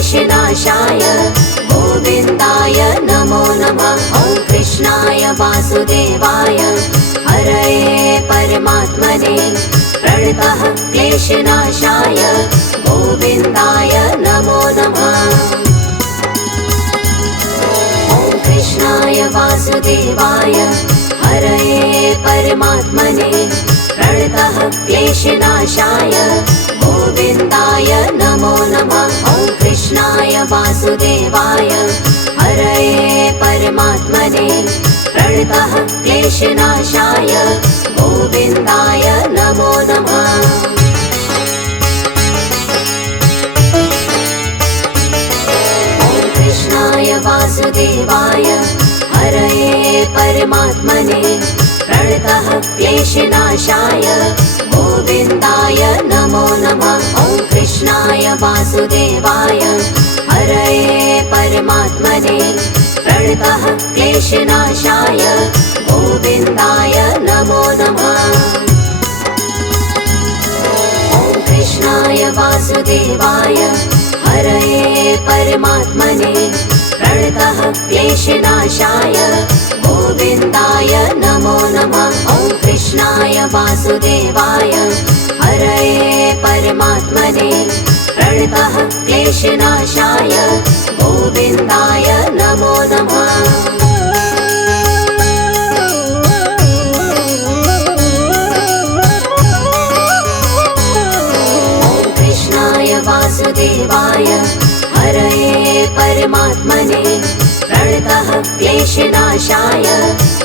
क्लेशनाशाय गोविन्दाय नमो नमः। ॐ कृष्णाय वासुदेवाय हरये परमात्मने प्रणतः क्लेशनाशाय गोविन्दाय नमो नमः। ॐ कृष्णाय वासुदेवाय हरये परमात्मने प्रणतः क्लेशनाशाय गोविन्दाय नमो नमः। ॐ कृष्णाय वासुदेवाय हरये परमात्मने प्रणतः क्लेशनाशाय गोविन्दाय नमो नमः। ॐ कृष्णाय वासुदेवाय हरये परमात्मने प्रणतः क्लेशनाशाय गोविन्दाय नमो नमः। ॐ कृष्णाय वासुदेवाय हरये परमात्मने प्रणतः क्लेशनाशाय गोविन्दाय नमो नमः। ॐ कृष्णाय वासुदेवाय हरये परमात्मने प्रणतः क्लेशनाशाय गोविन्दाय नमो नमः। ॐ कृष्णाय वासुदेवाय हरये परमात्मने प्रणतः क्लेशनाशाय गोविन्दाय नमो नमः। ॐ कृष्णाय वासुदेवाय हरये परमात्मने प्रणतः क्लेशनाशाय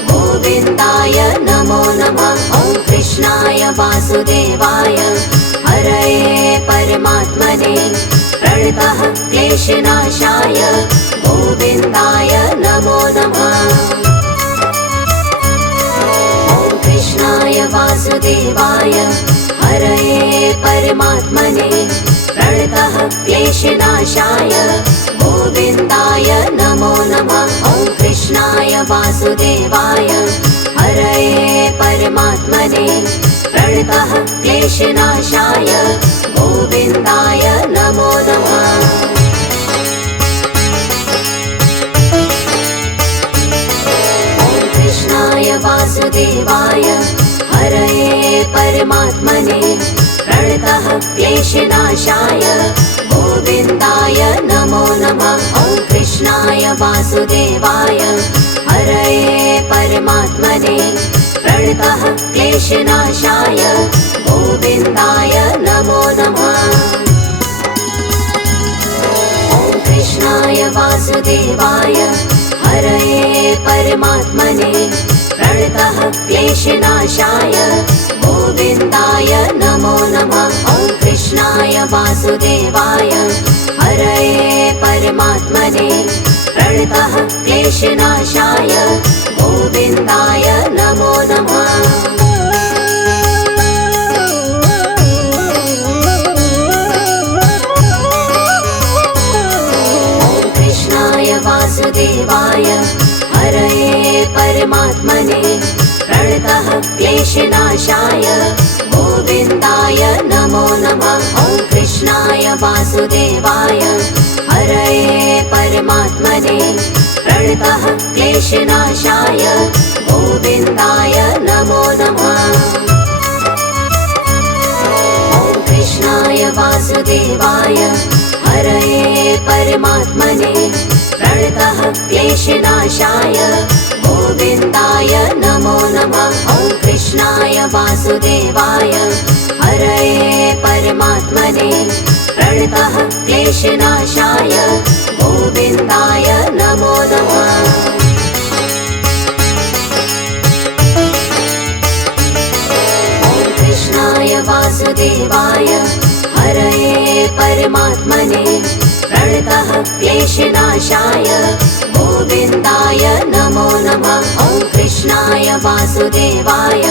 गोविन्दाय नमो नमः। ॐ कृष्णाय वासुदेवाय हरये परमात्मने प्रणतः क्लेशनाशाय गोविन्दाय नमो नमः। ॐ कृष्णाय वासुदेवाय हरये परमात्मने प्रणतः क्लेशनाशाय गोविन्दाय नमो नमः। ॐ कृष्णाय वासुदेवाय हरये परमात्मने प्रणतः क्लेशनाशाय गोविन्दाय नमो नमः। ॐ कृष्णाय वासुदेवाय हरये परमात्मने प्रणतः क्लेशनाशाय गोविन्दाय नमो नमः। ॐ कृष्णाय वासुदेवाय हरये परमात्मने प्रणतः क्लेशनाशाय गोविन्दाय नमो नमः। ॐ कृष्णाय वासुदेवाय हरये परमात्मने प्रणतः क्लेशनाशाय गोविन्दाय नमो नमः। ॐ कृष्णाय वासुदेवाय हरये परमात्मने प्रणतः क्लेशनाशाय गोविन्दाय नमो नमः। ॐ कृष्णाय वासुदेवाय हरये परमात्मने प्रणतः क्लेशनाशाय गोविन्दाय नमो नमः। ॐ कृष्णाय वासुदेवाय हरये परमात्मने प्रणतः क्लेशनाशाय गोविन्दाय नमो नमः। ॐ कृष्णाय वासुदेवाय हरये परमात्मने प्रणतः क्लेशनाशाय गोविन्दाय नमो नमः। ॐ कृष्णाय वासुदेवाय हरये परमात्मने प्रणतः क्लेशनाशाय गोविन्दाय नमो नमः। ॐ कृष्णाय वासुदेवाय हरये परमात्मने प्रणतः क्लेशनाशाय गोविन्दाय नमो नमः। ॐ कृष्णाय वासुदेवाय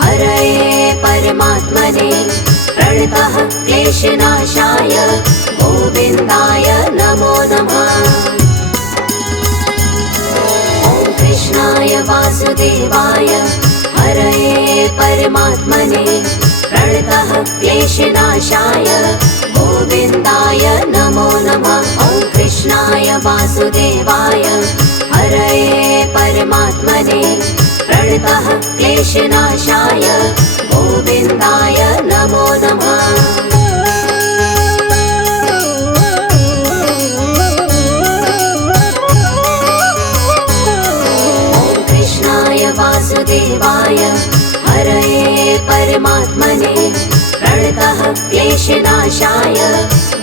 हरये परमात्मने प्रणतः क्लेशनाशाय गोविन्दाय नमो नमः। ॐ कृष्णाय वासुदेवाय हरये परमात्मने प्रणतः क्लेशनाशाय गोविन्दाय नमो नमः। वासुदेवाय हरये परमात्मने प्रणतः क्लेशनाशाय गोविन्दाय नमो नमः। वासुदेवाय हरये परमात्मने प्रणतः क्लेशनाशाय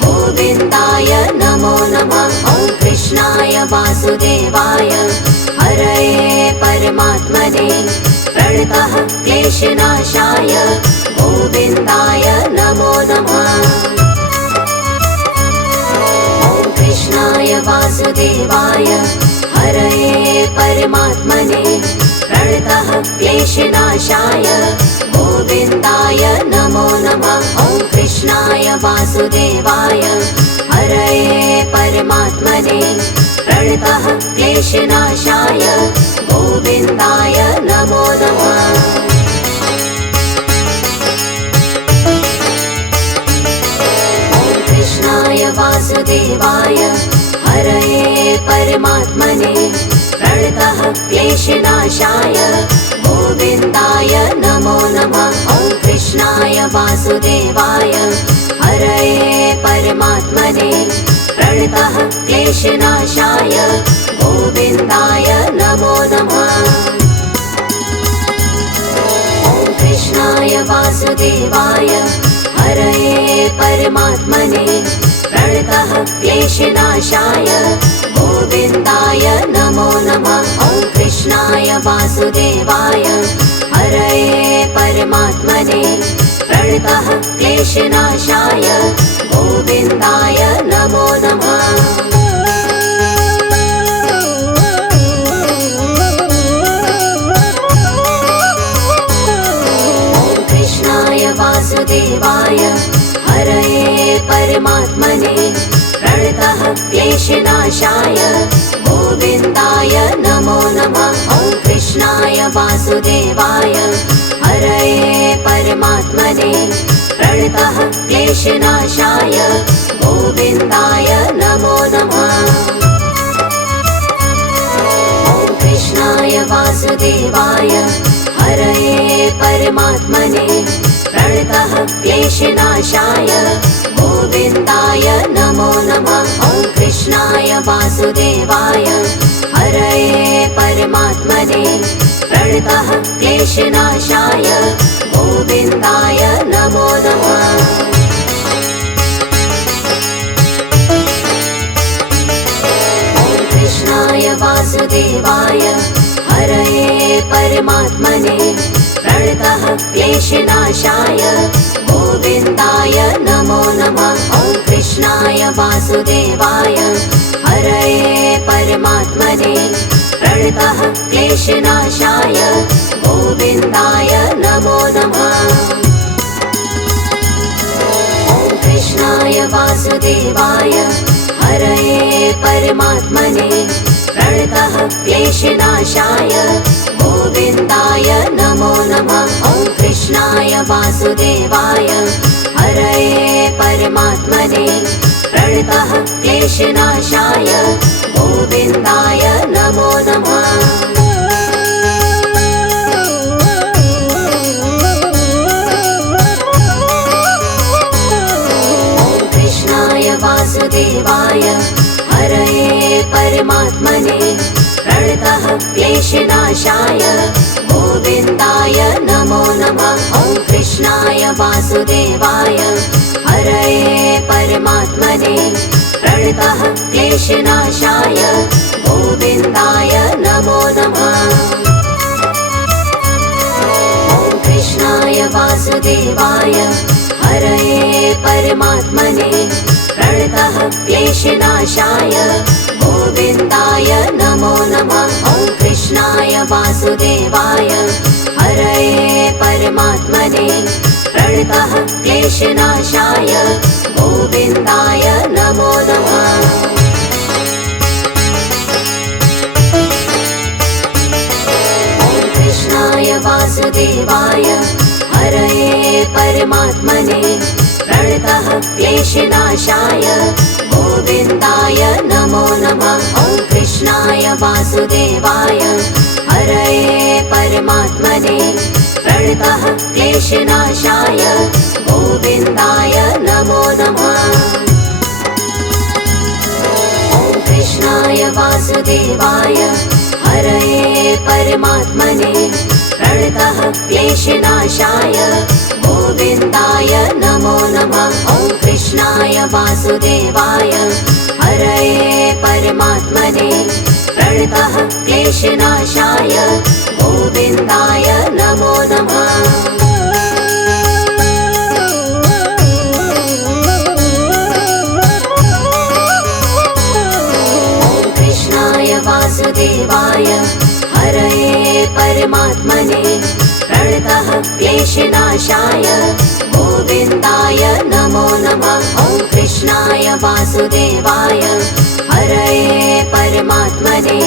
गोविन्दाय नमो नमः। ॐ कृष्णाय वासुदेवाय हरये परमात्मने प्रणतः क्लेशनाशाय गोविन्दाय नमो नमः। ॐ कृष्णाय वासुदेवाय हरये परमात्मने प्रणतः क्लेशनाशाय गोविन्दाय नमो नमः। ॐ कृष्णाय वासुदेवाय हरये परमात्मने प्रणतः क्लेशनाशाय गोविन्दाय नमो नमः। ॐ कृष्णाय वासुदेवाय हरये परमात्मने प्रणतः क्लेशनाशाय गोविन्दाय नमो नमः। ॐ कृष्णाय वासुदेवाय हरये परमात्मने प्रणतः क्लेशनाशाय गोविन्दाय नमो नमः। ॐ कृष्णाय वासुदेवाय हरये परमात्मने प्रणतः क्लेशनाशाय गोविन्दाय नमो नमः। ॐ कृष्णाय वासुदेवाय हरये परमात्मने प्रणतः क्लेशनाशाय गोविन्दाय नमो नमः। ॐ कृष्णाय वासुदेवाय हरये परमात्मने प्रणतः क्लेशनाशाय गोविन्दाय नमो नमः। ॐ कृष्णाय वासुदेवाय हरये परमात्मने प्रणतः क्लेशनाशाय गोविन्दाय नमो नमः। ॐ कृष्णाय वासुदेवाय हरये परमात्मने प्रणतः क्लेशनाशाय गोविन्दाय नमो नमः। ॐ कृष्णाय वासुदेवाय हरये परमात्मने प्रणतः क्लेशनाशाय गोविन्दाय नमो नमः। ॐ कृष्णाय वासुदेवाय हरये परमात्मने प्रणतः क्लेशनाशाय गोविन्दाय नमो नमः। ॐ कृष्णाय वासुदेवाय हरये परमात्मने प्रणतः क्लेशनाशाय गोविन्दाय नमो नमः। ॐ कृष्णाय वासुदेवाय हरये परमात्मने प्रणतः क्लेशनाशाय गोविन्दाय नमो नमः। ॐ कृष्णाय वासुदेवाय हरये परमात्मने प्रणतः क्लेशनाशाय गोविन्दाय नमो नमः। ॐ कृष्णाय वासुदेवाय हरये परमात्मने प्रणतः क्लेशनाशाय गोविन्दाय नमो नमः। ॐ कृष्णाय वासुदेवाय हरये परमात्मने प्रणतः क्लेशनाशाय गोविन्दाय नमो नमः। ॐ कृष्णाय वासुदेवाय हरये परमात्मने प्रणतः क्लेशनाशाय गोविन्दाय नमो नमः। ॐ कृष्णाय वासुदेवाय हरये परमात्मने प्रणतः क्लेशनाशाय गोविन्दाय नमो नमः। ॐ कृष्णाय वासुदेवाय हरये परमात्मने प्रणतः क्लेशनाशाय गोविन्दाय नमो नमः। ॐ वासुदेवाय हरये परमात्मने प्रणतः क्लेशनाशाय गोविन्दाय नमो नमः। ॐ कृष्णाय वासुदेवाय हरये परमात्मने प्रणतः क्लेशनाशाय गोविन्दाय नमो नमः। ॐ कृष्णाय वासुदेवाय हरये परमात्मने प्रणतः क्लेशनाशाय गोविन्दाय नमो नमः। ॐ कृष्णाय वासुदेवाय हरये परमात्मने प्रणतः क्लेशनाशाय गोविन्दाय नमो नमः। ॐ कृष्णाय वासुदेवाय हरये परमात्मने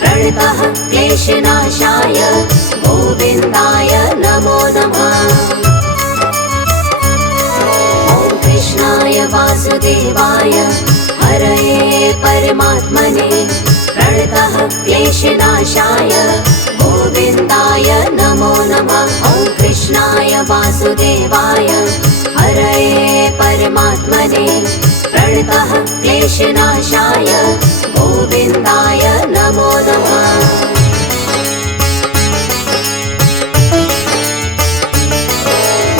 प्रणतः क्लेशनाशाय गोविन्दाय नमो नमः। ॐ कृष्णाय वासुदेवाय हरये परमात्मने प्रणतः क्लेशनाशाय गोविन्दाय नमो नमः। ॐ कृष्णाय वासुदेवाय हरये परमात्मने प्रणतः क्लेशनाशाय गोविन्दाय नमो नमः।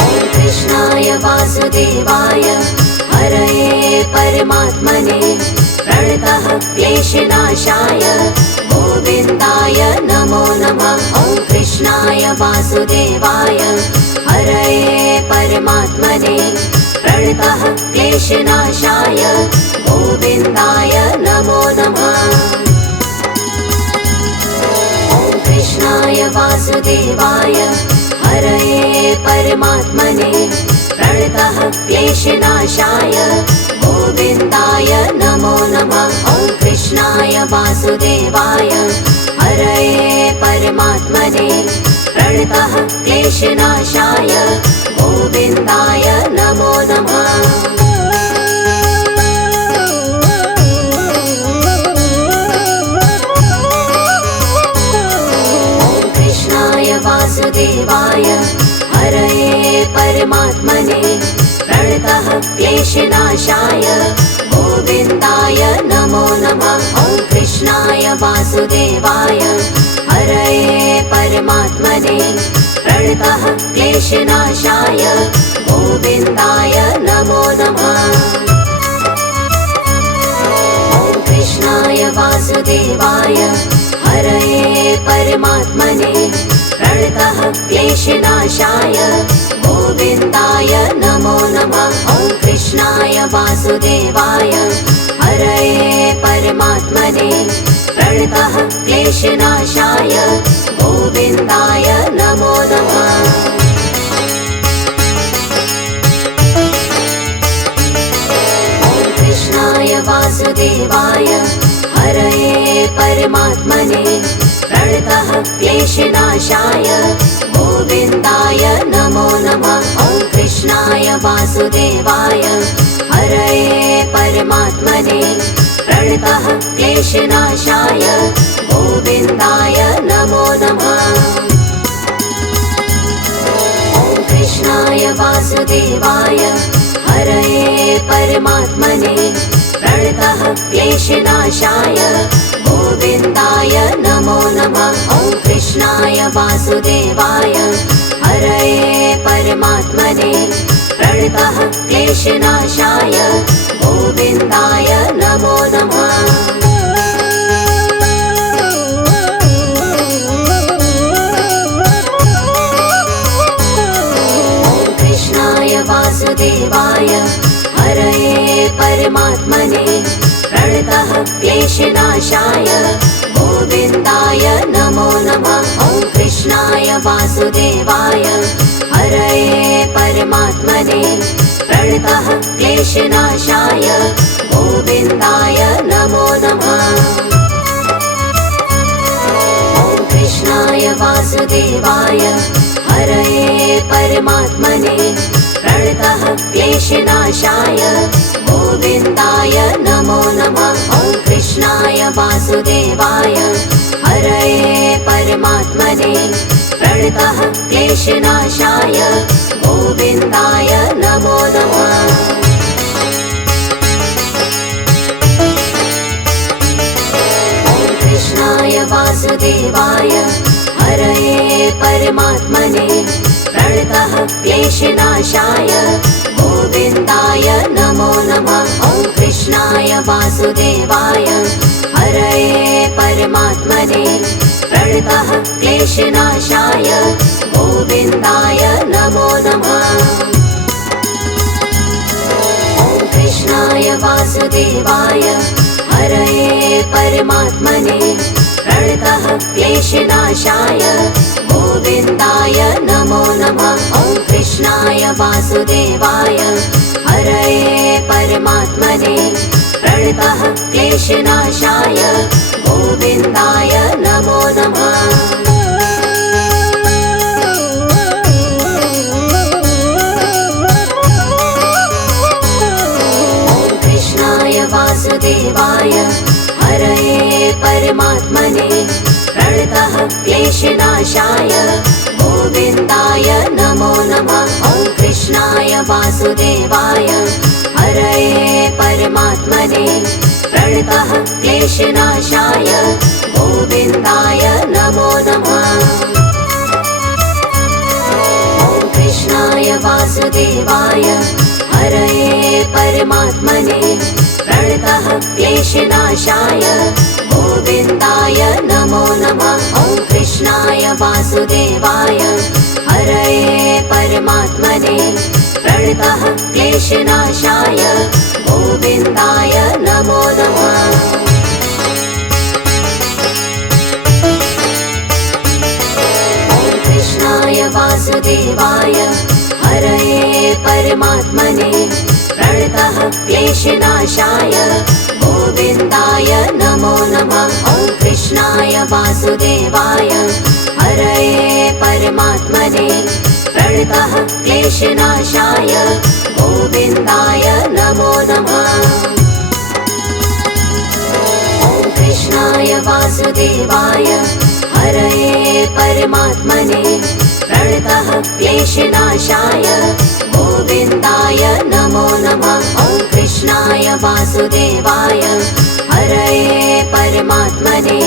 ॐ कृष्णाय वासुदेवाय हरये परमात्मने प्रणतः क्लेशनाशाय गोविन्दाय नमो नमः। ॐ कृष्णाय वासुदेवाय हरये परमात्मने प्रणतः क्लेशनाशाय गोविन्दाय नमो नमः। ॐ कृष्णाय वासुदेवाय हरये परमात्मने प्रणतः क्लेशनाशाय गोविन्दाय नमो नमः। ॐ कृष्णाय वासुदेवाय हरये परमात्मने प्रणतः क्लेशनाशाय गोविन्दाय नमो नमः। ॐ कृष्णाय वासुदेवाय हरये परमात्मने प्रणतः क्लेशनाशाय गोविन्दाय नमो नमः। ॐ कृष्णाय वासुदेवाय हरये परमात्मने प्रणतः क्लेशनाशाय गोविन्दाय नमो नमः। ॐ कृष्णाय वासुदेवाय हरये परमात्मने प्रणतः क्लेशनाशाय गोविन्दाय नमो नमः। ॐ कृष्णाय वासुदेवाय हरये परमात्मने प्रणतः क्लेशनाशाय गोविन्दाय नमो नमः। ॐ कृष्णाय वासुदेवाय हरये परमात्मने प्रणतः क्लेशनाशाय गोविन्दाय नमो नमः। ॐ कृष्णाय वासुदेवाय हरये परमात्मने प्रणतः क्लेशनाशाय गोविन्दाय नमो नमः। ॐ कृष्णाय वासुदेवाय हरये परमात्मने प्रणतः क्लेशनाशाय गोविन्दाय नमो नमः। ॐ कृष्णाय वासुदेवाय हरये परमात्मने प्रणतः क्लेशनाशाय गोविन्दाय नमो नमः। ॐ कृष्णाय वासुदेवाय हरये परमात्मने प्रणतः क्लेशनाशाय गोविन्दाय नमो नमः। ॐ कृष्णाय वासुदेवाय हरये परमात्मने प्रणतः क्लेशनाशाय गोविन्दाय नमो नमः। ॐ कृष्णाय वासुदेवाय हरये परमात्मने प्रणतः क्लेशनाशाय गोविन्दाय नमो नमः। ॐ कृष्णाय वासुदेवाय वासुदेवाय हरये परमात्मने प्रणतः क्लेशनाशाय गोविन्दाय नमो नमः। कृष्णाय वासुदेवाय हरये परमात्मने प्रणतः क्लेशनाशाय गोविन्दाय नमो नमः। ॐ कृष्णाय वासुदेवाय हरये परमात्मने प्रणतः क्लेशनाशाय गोविन्दाय नमो नमः। ॐ कृष्णाय वासुदेवाय हरये परमात्मने प्रणतः क्लेशनाशाय गोविन्दाय नमो नमः। ॐ कृष्णाय वासुदेवाय हरये परमात्मने प्रणतः क्लेशनाशाय गोविन्दाय नमो नमः। वासुदेवाय हरये परमात्मने प्रणतः क्लेशनाशाय गोविन्दाय नमो नमः। ॐ कृष्णाय वासुदेवाय हरये परमात्मने प्रणतः क्लेशनाशाय गोविन्दाय नमो नमः। ॐ कृष्णाय वासुदेवाय हरये परमात्मने प्रणतः क्लेशनाशाय गोविन्दाय नमो नमः। ॐ कृष्णाय वासुदेवाय हरये परमात्मने प्रणतः क्लेशनाशाय गोविन्दाय नमो नमः। ॐ कृष्णाय वासुदेवाय हरये परमात्मने प्रणतः क्लेशनाशाय गोविन्दाय नमो नमः। ॐ कृष्णाय वासुदेवाय हरये परमात्मने प्रणतः क्लेशनाशाय गोविन्दाय नमो नमः। ॐ कृष्णाय वासुदेवाय हरये परमात्मने प्रणतः क्लेशनाशाय गोविन्दाय नमो नमः। ॐ कृष्णाय वासुदेवाय हरये परमात्मने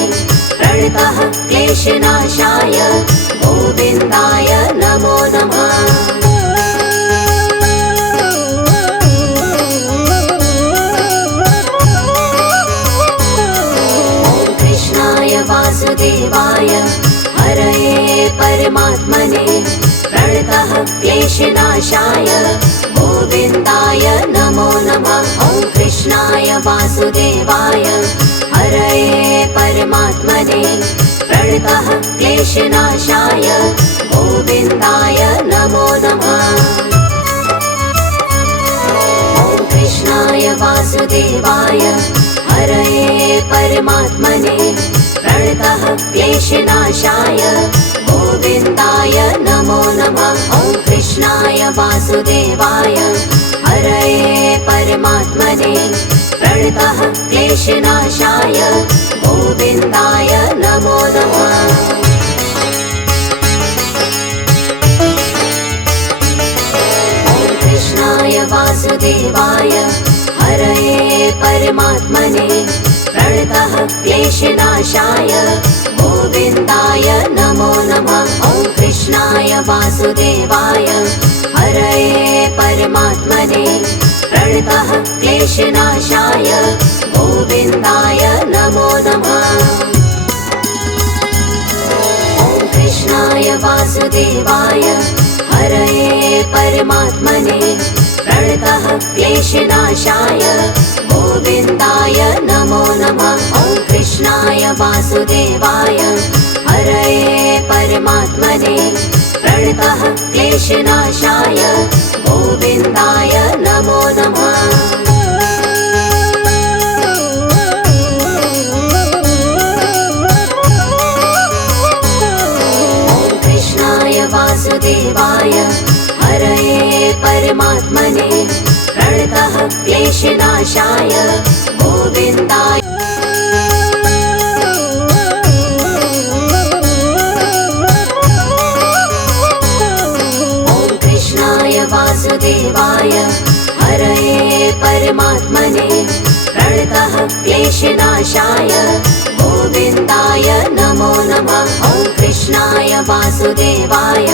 प्रणतः क्लेशनाशाय गोविन्दाय नमो नमः। ॐ कृष्णाय वासुदेवाय हरये परमात्मने प्रणतः क्लेशनाशाय गोविन्दाय नमो नमः। ॐ कृष्णाय वासुदेवाय हरये परमात्मने प्रणतः क्लेशनाशाय गोविन्दाय नमो नमः। ॐ कृष्णाय वासुदेवाय हरये परमात्मने प्रणतः क्लेशनाशाय गोविन्दाय नमो नमः। ॐ कृष्णाय वासुदेवाय हरये परमात्मने प्रणतः क्लेशनाशाय गोविन्दाय नमो नमः। ॐ कृष्णाय वासुदेवाय हरये परमात्मने प्रणतः क्लेशनाशाय गोविन्दाय नमो नमः। ॐ कृष्णाय वासुदेवाय हरये परमात्मने प्रणतः क्लेशनाशाय गोविन्दाय नमो नमः। ॐ कृष्णाय वासुदेवाय हरये परमात्मने प्रणतः क्लेशनाशाय गोविन्दाय नमो नमः। ॐ कृष्णाय वासुदेवाय हरये परमात्मने प्रणतः क्लेशनाशाय गोविन्दाय नमो नमः। ॐ कृष्णाय वासुदेवाय हरये परमात्मने प्रणतः क्लेशनाशाय गोविन्दाय। क्लेशनाशाय गोविन्दाय नमो नमः। ॐ कृष्णाय वासुदेवाय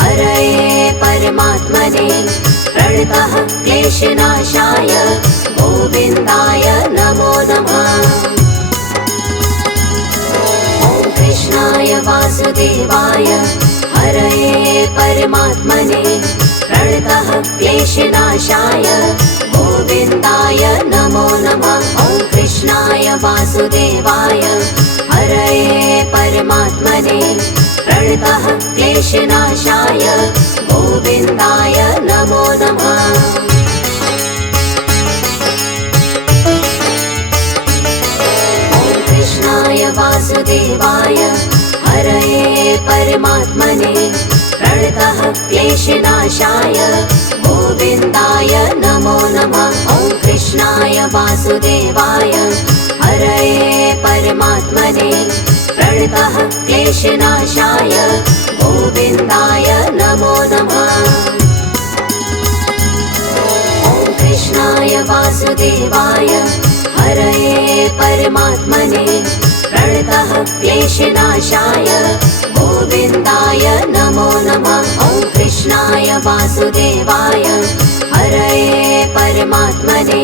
हरये परमात्मने प्रणतः क्लेशनाशाय गोविन्दाय नमो नमः। ॐ कृष्णाय वासुदेवाय हरये परमात्मने प्रणतः क्लेशनाशाय गोविन्दाय नमो नमः। ॐ कृष्णाय वासुदेवाय हरये परमात्मने प्रणतः क्लेशनाशाय गोविन्दाय नमो नमः। ॐ कृष्णाय वासुदेवाय हरये परमात्मने प्रणतः क्लेशनाशाय गोविन्दाय नमो नमः। ॐ कृष्णाय वासुदेवाय हरये परमात्मने प्रणतः क्लेशनाशाय गोविन्दाय नमो नमः। ॐ कृष्णाय वासुदेवाय हरये परमात्मने प्रणतः क्लेशनाशाय गोविन्दाय नमो नमः। ॐ कृष्णाय वासुदेवाय हरये परमात्मने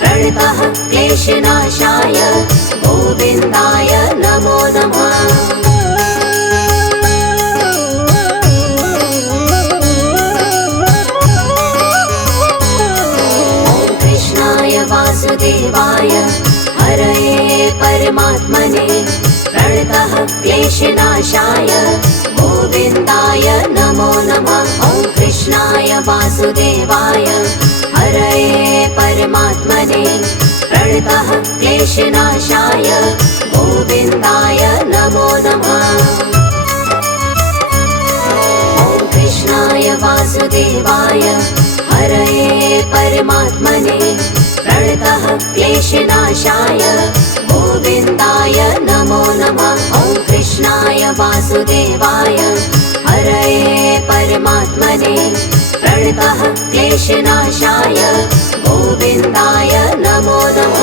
प्रणतः क्लेशनाशाय गोविन्दाय नमो नमः। ॐ कृष्णाय वासुदेवाय हरये परमात्मने प्रणतः क्लेशनाशाय गोविन्दाय नमो नमः। ॐ कृष्णाय वासुदेवाय हरये परमात्मने प्रणतः क्लेशनाशाय गोविन्दाय नमो नमः। ॐ कृष्णाय वासुदेवाय हरये परमात्मने प्रणतः क्लेशनाशाय गोविन्दाय नमो नमः। ॐ कृष्णाय वासुदेवाय हरये परमात्मने प्रणतः क्लेशनाशाय गोविन्दाय नमो नमः।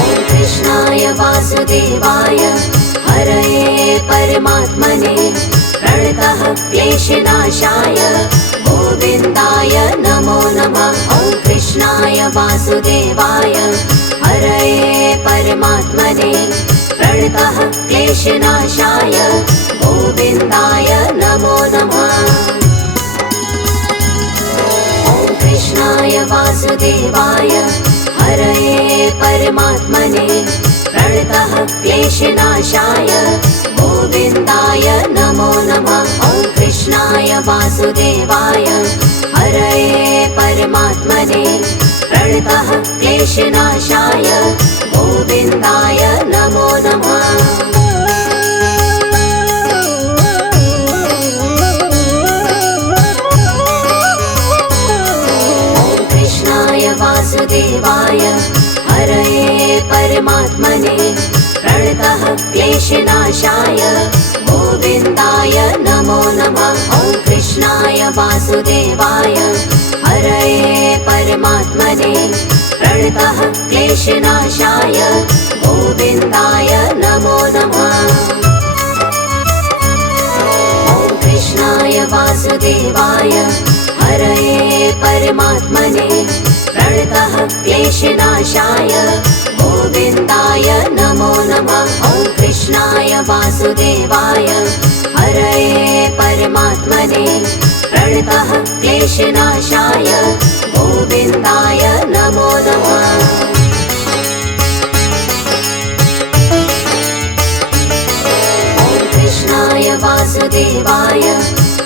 ॐ कृष्णाय वासुदेवाय हरये परमात्मने प्रणतः क्लेशनाशाय गोविन्दाय नमो नमः। ॐ कृष्णाय वासुदेवाय हरये परमात्मने प्रणतः क्लेशनाशाय गोविन्दाय नमो नमः। ॐ कृष्णाय वासुदेवाय हरये परमात्मने प्रणतः क्लेशनाशाय गोविन्दाय नमो नमः। ॐ कृष्णाय वासुदेवाय हरये परमात्मने प्रणतः क्लेशनाशाय गोविन्दाय नमो नमः। ॐ कृष्णाय वासुदेवाय हरये परमात्मने प्रणतः क्लेशनाशाय गोविन्दाय नमो नमः। ॐ कृष्णाय वासुदेवाय हरये परमात्मने प्रणतः क्लेशनाशाय गोविन्दाय नमो नमः। ॐ कृष्णाय वासुदेवाय हरये परमात्मने प्रणतः क्लेशनाशाय गोविन्दाय नमो नमः। ॐ कृष्णाय वासुदेवाय हरये परमात्मने प्रणतः क्लेशनाशाय गोविन्दाय नमो नमः। ॐ कृष्णाय वासुदेवाय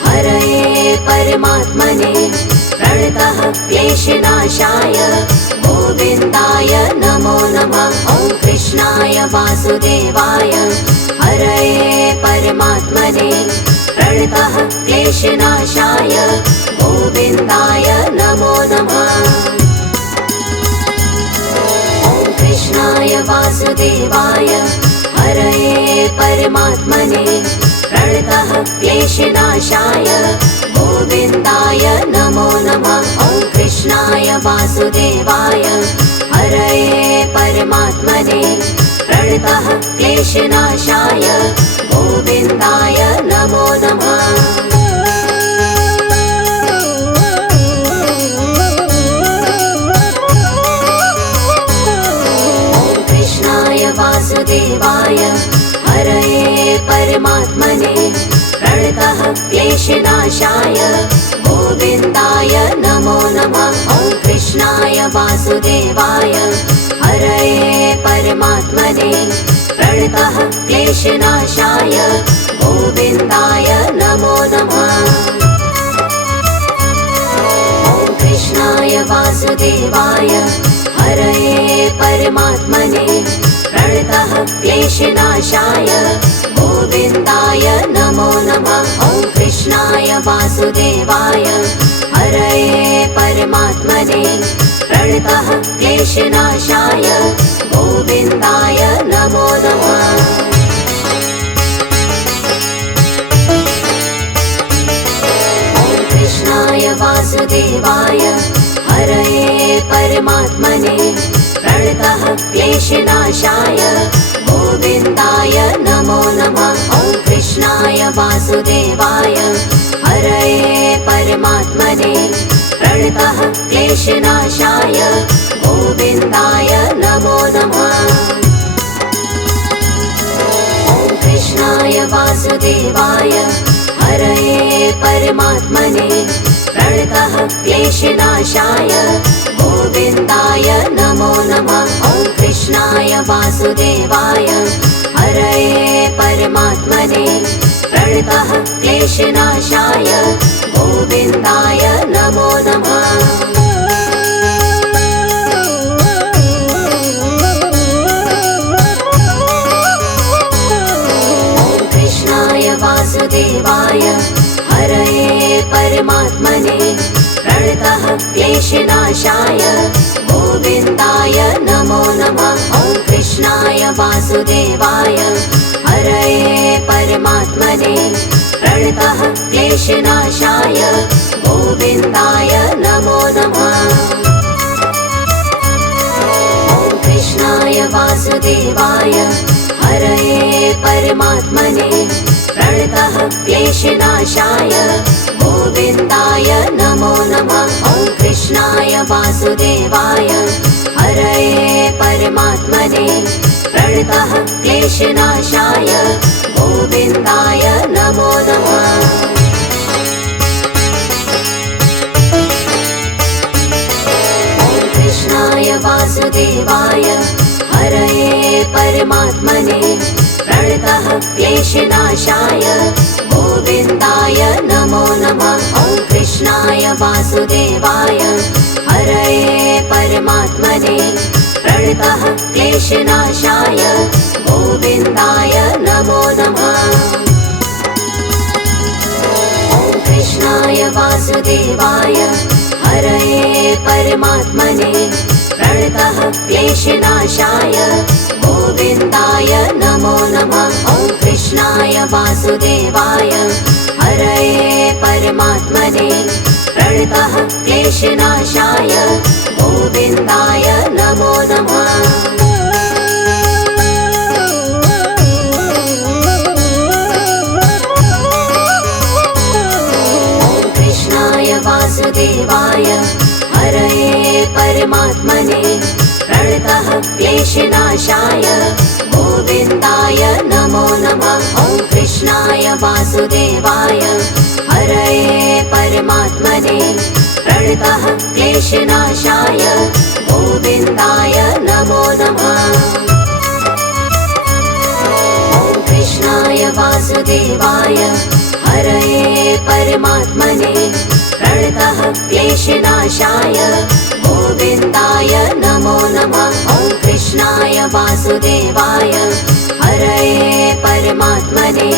हरये परमात्मने प्रणतः क्लेशनाशाय गोविन्दाय नमो नमः। ॐ कृष्णाय वासुदेवाय हरये परमात्मने प्रणतः क्लेशनाशाय गोविन्दाय नमो नमः। ॐ कृष्णाय वासुदेवाय हरये परमात्मने प्रणतः क्लेशनाशाय गोविन्दाय नमो नमः। ॐ कृष्णाय वासुदेवाय हरये परमात्मने प्रणतः क्लेशनाशाय गोविन्दाय नमो नमः। वासुदेवाय हरये परमात्मने प्रणतः क्लेशनाशाय गोविन्दाय नमो नमः। ॐ कृष्णाय वासुदेवाय हरये परमात्मने प्रणतः क्लेशनाशाय गोविन्दाय नमो नमः। ॐ कृष्णाय वासुदेवाय हरये परमात्मने प्रणतः क्लेशनाशाय गोविन्दाय नमो नमः। ॐ कृष्णाय वासुदेवाय हरये परमात्मने प्रणतः क्लेशनाशाय गोविन्दाय नमो नमः। ॐ कृष्णाय वासुदेवाय हरये परमात्मने प्रणतः क्लेशनाशाय गोविन्दाय नमो नमः। ॐ कृष्णाय वासुदेवाय हरये परमात्मने प्रणतः क्लेशनाशाय गोविन्दाय नमो नमः। ॐ कृष्णाय वासुदेवाय हरये परमात्मने प्रणतः क्लेशनाशाय गोविन्दाय नमो नमः। ॐ कृष्णाय वासुदेवाय हरये परमात्मने प्रणतः क्लेशनाशाय गोविन्दाय नमो नमः। ॐ कृष्णाय वासुदेवाय हरये परमात्मने प्रणतः क्लेशनाशाय गोविन्दाय नमो नमः। ॐ कृष्णाय वासुदेवाय हरये परमात्मने प्रणतः क्लेशनाशाय गोविन्दाय नमो नमः। ॐ कृष्णाय वासुदेवाय हरये परमात्मने प्रणतः क्लेशनाशाय गोविन्दाय नमो नमः। ॐ कृष्णाय वासुदेवाय हरये परमात्मने प्रणतः क्लेशनाशाय गोविन्दाय नमो नमः। ॐ कृष्णाय वासुदेवाय हरये परमात्मने प्रणतः क्लेशनाशाय गोविन्दाय नमो नमः। ॐ कृष्णाय वासुदेवाय हरये परमात्मने प्रणतः क्लेशनाशाय गोविन्दाय नमो नमः। ॐ कृष्णाय वासुदेवाय हरये परमात्मने प्रणतः क्लेशनाशाय गोविन्दाय नमो नमः। ॐ कृष्णाय वासुदेवाय हरये परमात्मने प्रणतः क्लेशनाशाय गोविन्दाय नमो नमः। ॐ कृष्णाय वासुदेवाय हरये परमात्मने प्रणतः क्लेशनाशाय गोविन्दाय नमो नमः। ॐ कृष्णाय वासुदेवाय हरये परमात्मने प्रणतः क्लेशनाशाय गोविन्दाय नमो नमः। ॐ कृष्णाय वासुदेवाय हरये परमात्मने प्रणतः क्लेशनाशाय गोविन्दाय नमो नमः। ॐ कृष्णाय वासुदेवाय हरये परमात्मने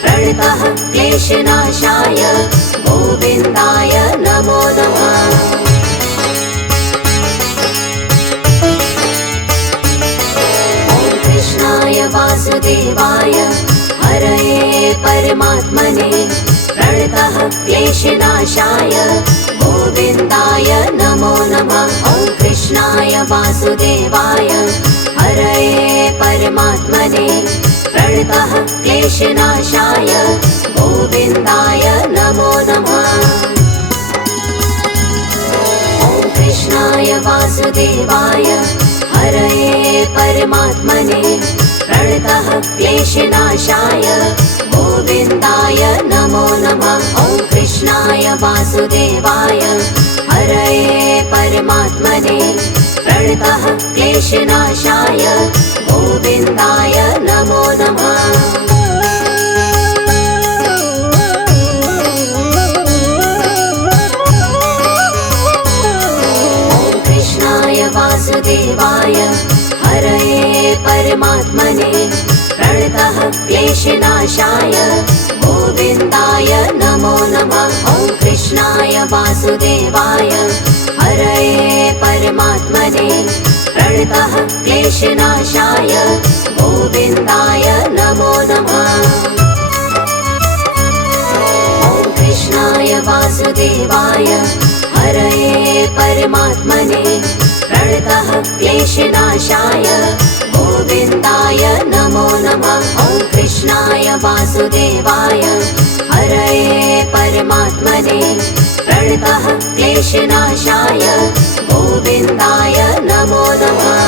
प्रणतः क्लेशनाशाय गोविन्दाय नमो नमः। ॐ कृष्णाय वासुदेवाय हरये परमात्मने प्रणतः क्लेशनाशाय गोविन्दाय नमो नमः। ॐ कृष्णाय वासुदेवाय हरये परमात्मने प्रणतः क्लेशनाशाय गोविन्दाय नमो नमः। ॐ कृष्णाय वासुदेवाय हरये परमात्मने प्रणतः क्लेशनाशाय गोविन्दाय नमो नमः। ॐ कृष्णाय वासुदेवाय हरये परमात्मने प्रणतः क्लेशनाशाय गोविन्दाय नमो नमः। वासुदेवाय हरये परमात्मने प्रणतः क्लेशनाशाय गोविन्दाय नमो नमः। ॐ कृष्णाय वासुदेवाय हरये परमात्मने प्रणतः क्लेशनाशाय गोविन्दाय नमो नमः। ॐ कृष्णाय वासुदेवाय हरये परमात्मने प्रणतः क्लेशनाशाय गोविन्दाय नमो नमः। ॐ कृष्णाय वासुदेवाय हरये परमात्मने प्रणतः क्लेशनाशाय गोविन्दाय नमो नमः।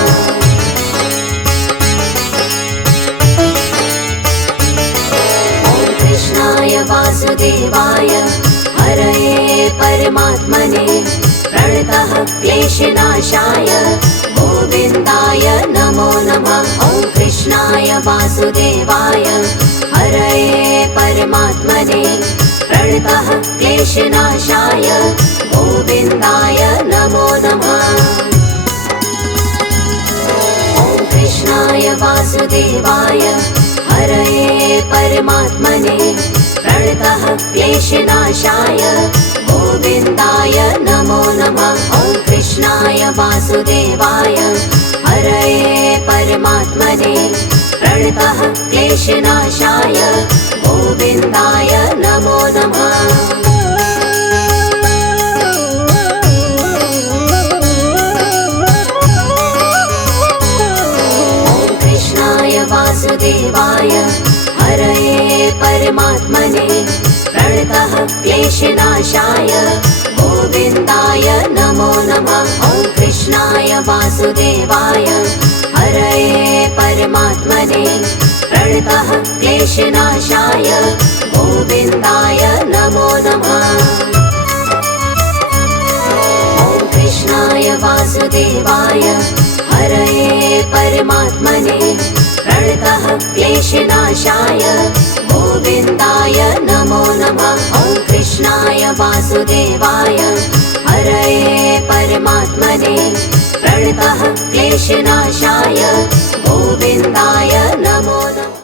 ॐ कृष्णाय वासुदेवाय हरये परमात्मने प्रणतः क्लेशनाशाय गोविन्दाय नमो नमः। ॐ कृष्णाय वासुदेवाय हरये परमात्मने प्रणतः क्लेशनाशाय गोविन्दाय नमो नमः। ॐ कृष्णाय वासुदेवाय हरये परमात्मने प्रणतः क्लेशनाशाय गोविन्दाय नमो नमः। ॐ कृष्णाय वासुदेवाय हरये परमात्मने प्रणतः क्लेशनाशाय गोविन्दाय नमो नमः। ॐ कृष्णाय वासुदेवाय हरये परमात्मने प्रणतः क्लेशनाशाय गोविन्दाय नमो नमः। ॐ कृष्णाय वासुदेवाय हरये परमात्मने प्रणतः क्लेशनाशाय गोविन्दाय नमो नमः। ॐ कृष्णाय वासुदेवाय हरये परमात्मने प्रणतः क्लेशनाशाय गोविन्दाय नमो नमः। ॐ कृष्णाय वासुदेवाय हरये परमात्मने प्रणतः क्लेशनाशाय गोविन्दाय नमो नमः।